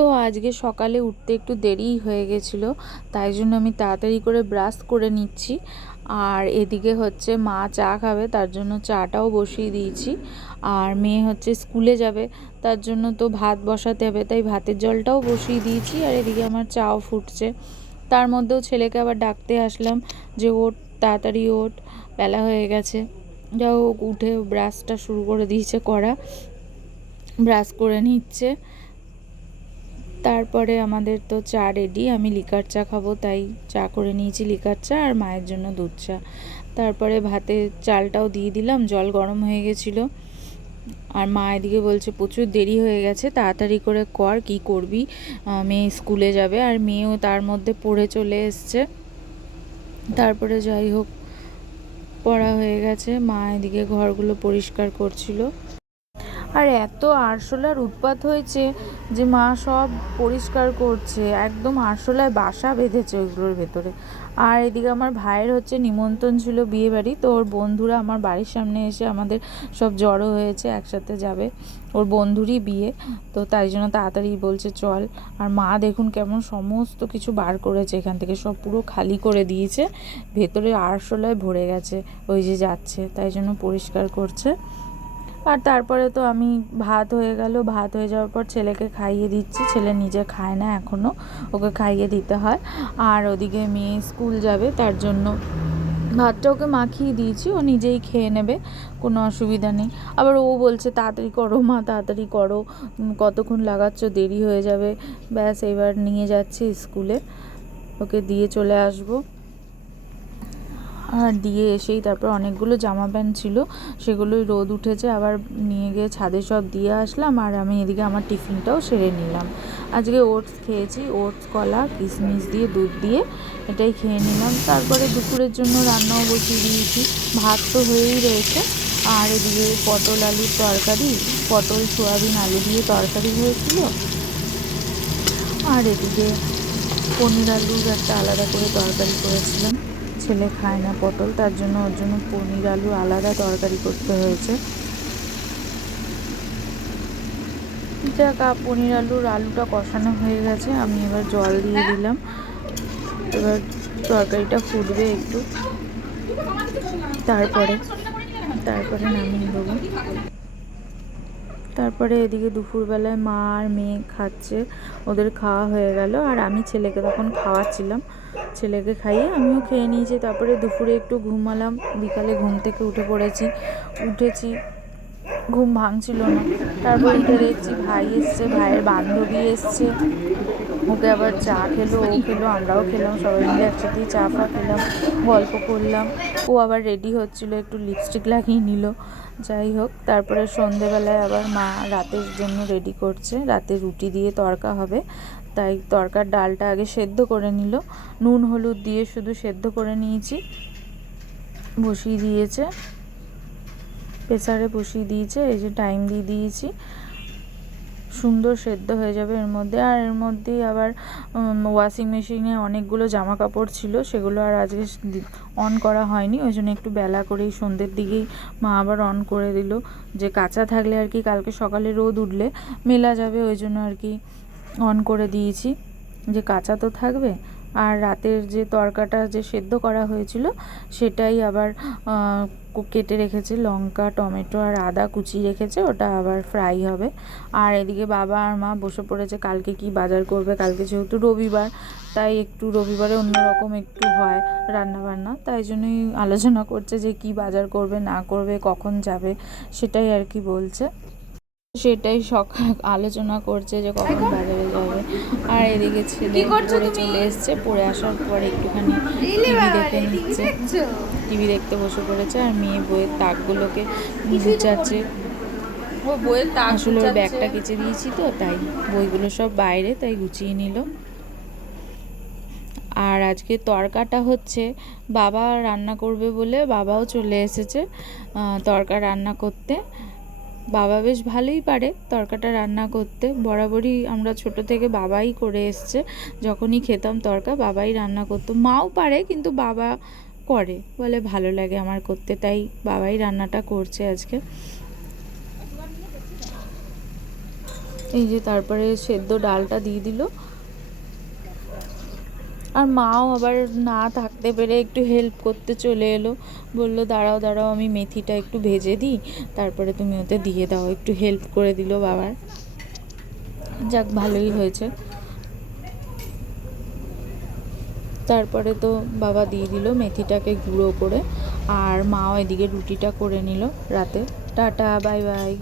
তো আজকে সকালে উঠতে একটু দেরিই হয়ে গেছিল, তাই জন্য আমি তাড়াতাড়ি করে ব্রাশ করে নিচ্ছি। আর এদিকে হচ্ছে মা চা খাবে, তার জন্য চাটাও বসিয়ে দিয়েছি। আর মেয়ে হচ্ছে স্কুলে যাবে, তার জন্য তো ভাত বসাতে হবে, তাই ভাতের জলটাও বসিয়ে দিয়েছি আর এদিকে আমার চাও ফুটছে। তার মধ্যেও ছেলেকে আবার ডাকতে আসলাম যে ওট তাড়াতাড়ি ওট বেলা হয়ে গেছে। যা হোক, উঠে ব্রাশটা শুরু করে দিয়েছে করা ব্রাশ করে নিচ্ছে। তারপরে আমাদের তো চা রেডি আমি লিকার চা খাব, তাই চা করে নিয়েছি লিকার চা আর মায়ের জন্য দুধ চা। তারপরে ভাতে চালটাও দিয়ে দিলাম, জল গরম হয়ে গেছিল। আর মা এদিকে বলছে, প্রচুর দেরি হয়ে গেছে, তাড়াতাড়ি করে কর, কি করবি? মেয়ে স্কুলে যাবে। আর মেয়েও তার মধ্যে পড়ে চলে এসছে। তারপরে যাই হোক, পড়া হয়ে গেছে। মা এদিকে ঘরগুলো পরিষ্কার করছিল। এত আরশোলার উৎপাত হয়েছে যে মা সব পরিষ্কার করছে, একদম আরশোলায় বাসা বেঁধেছে ওইগুলোর ভেতরে। আর এদিকে আমার ভাইয়ের হচ্ছে নিমন্ত্রণ ছিল বিয়ে বাড়ি তো ওর বন্ধুরা আমার বাড়ির সামনে এসে আমাদের সব জড়ো হয়েছে, একসাথে যাবে। ওর বন্ধুরই বিয়ে, তো তাই জন্য তাড়াতাড়ি বলছে, চল। আর মা দেখুন কেমন সমস্ত কিছু বার করেছে এখান থেকে, সব পুরো খালি করে দিয়েছে, ভেতরে আরশোলায় ভরে গেছে, ওই যে যাচ্ছে, তাই জন্য পরিষ্কার করছে। আর তারপরে তো আমি ভাত হয়ে গেল। ভাত হয়ে যাওয়ার পর ছেলেকে খাইয়ে দিচ্ছি। ছেলে নিজে খায় না এখনও ওকে খাইয়ে দিতে হয়। আর ওদিকে মেয়ে স্কুল যাবে, তার জন্য ভাতটা ওকে মাখিয়ে দিয়েছি। ও নিজেই খেয়ে নেবে, কোনো অসুবিধা নেই। আবার ও বলছে, তাড়াতাড়ি করো মা, তাড়াতাড়ি করো। কতক্ষণ লাগাচ্ছ? দেরি হয়ে যাবে। ব্যাস, এবার নিয়ে যাচ্ছি স্কুলে। ওকে দিয়ে চলে আসব। আর দিয়ে এসেই তারপর অনেকগুলো জামা প্যান্ট ছিল, সেগুলোই রোদ উঠেছে, আবার নিয়ে গিয়ে ছাদে সব দিয়ে আসলাম, আর আমি এদিকে আমার টিফিনটাও সেরে নিলাম। আজকে ওটস খেয়েছি, ওটস, কলা, কিশমিশ দিয়ে, দুধ দিয়ে, এটাই খেয়ে নিলাম। তারপরে দুপুরের জন্য রান্নাও বসিয়ে দিয়েছি, ভাত তো হয়েই রয়েছে, আর এদিকে পটল, আলুর তরকারি, পটল, সোয়াবিন, আলু দিয়ে তরকারি হয়েছিল। আর এদিকে পনির, আলুর একটা আলাদা করে তরকারি করেছিলাম। ছেলে খায় না পটল, তার জন্য ওর জন্য পনির, আলু আলাদা তরকারি করতে হয়েছে। যাক পনির, আলুর আলুটা কষানো হয়ে গেছে, আমি এবার জল দিয়ে দিলাম। এবার তরকারিটা ফুটবে একটু। তারপরে তারপরে নামিয়ে দেবো। তারপরে এদিকে দুপুরবেলায় মা আর মেয়ে খাচ্ছে, ওদের খাওয়া হয়ে গেল আর আমি ছেলেকে তখন খাওয়াচ্ছিলাম। ছেলেকে খাইয়ে আমিও খেয়ে নিয়েছি, তারপরে দুপুরে একটু ঘুমালাম, বিকালে ঘুম থেকে উঠে পড়েছি, উঠেছি। ঘুম ভাঙছিল না। তারপর উঠে দেখছি ভাই এসছে, ভাইয়ের বান্ধবী এসছে। ওকে আবার চা খেলো, ও খেলো, আমরাও খেলাম, সবাই মিলে একসাথেই চা ফা খেলাম, গল্প করলাম। ও আবার রেডি হচ্ছিল, একটু লিপস্টিক লাগিয়ে নিল। যাই হোক, তারপরে সন্ধেবেলায় আবার মা রাতের জন্য রেডি করছে। রাতে রুটি দিয়ে তরকা হবে, তাই তরকার ডালটা আগে সেদ্ধ করে নিল। নুন, হলুদ দিয়ে শুধু সেদ্ধ করে নিয়েছি। বসিয়ে দিয়েছে। প্রেসারে বসিয়ে দিয়েছে, এই যে টাইম দিয়ে দিয়েছি। সুন্দর সেদ্ধ হয়ে যাবে এর মধ্যে। আর এর মধ্যেই আবার ওয়াশিং মেশিনে অনেকগুলো জামা কাপড় ছিল, সেগুলো আর আজকে অন করা হয়নি। ওই জন্য একটু বেলা করেই সন্ধ্যের দিকেই মা আবার অন করে দিল। যে কাঁচা থাকলে আর কি কালকে সকালে রোদ উঠলে মেলা যাবে, ওই জন্য আর কি অন করে দিয়েছি। যে কাঁচা তো থাকবে আর রাতের যে তরকাটা যে সেদ্ধ করা হয়েছিল, সেটাই আবার কেটে রেখেছে। লঙ্কা, টমেটো আর আদা কুচি রেখেছে, ওটা আবার ফ্রাই হবে। আর এদিকে বাবা আর মা বসে পড়েছে, কালকে কি বাজার করবে? কালকে যেহেতু রবিবার, তাই একটু রবিবারে অন্যরকম একটু হয় রান্না বান্না তাই জন্যই আলোচনা করছে যে কি বাজার করবে, না করবে, কখন যাবে, সেটাই আর কি বলছে। সেটাই সকাল আলোচনা করছে যে কখন বাজারে আর এদিকে ছেলে পড়ে চলে এসছে পড়ে আসার পর একটুখানি টিভি দেখে নিচ্ছে। টিভি দেখতে বসে পড়েছে আর মেয়ে বইয়ের তাকগুলোকে গুছাচ্ছে ও বইয়ের তাক আসলে ওর ব্যাগটা কেচে দিয়েছি তো তাই বইগুলো সব বাইরে তাই গুছিয়ে নিল। আর আজকে তরকাটা হচ্ছে বাবা রান্না করবে বলে বাবাও চলে এসেছে তরকা রান্না করতে। বাবা বেশ ভালোই পারে তরকাটা রান্না করতে। বরাবরই আমরা ছোট থেকে বাবাই করে এসছে। যখনই খেতাম তরকা বাবাই রান্না করতো। মাও পারে কিন্তু বাবা করে। বলে ভালো লাগে আমার করতে, তাই বাবাই রান্নাটা করছে আজকে। এই যে তারপরে সেদ্ধ ডালটা দিয়ে দিল। আর মাও আবার না থাকতে পেরে একটু হেল্প করতে চলে এলো। বলল, দাঁড়াও দাঁড়াও, আমি মেথিটা একটু ভেজে দিই। তারপরে তুমি ওতে দিয়ে দাও, একটু হেল্প করে দিল বাবার। যাক, ভালোই হয়েছে। তারপরে তো বাবা দিয়ে দিল মেথিটাকে গুঁড়ো করে। আর মাও এদিকে রুটিটা করে নিল রাতে। Tata bye bye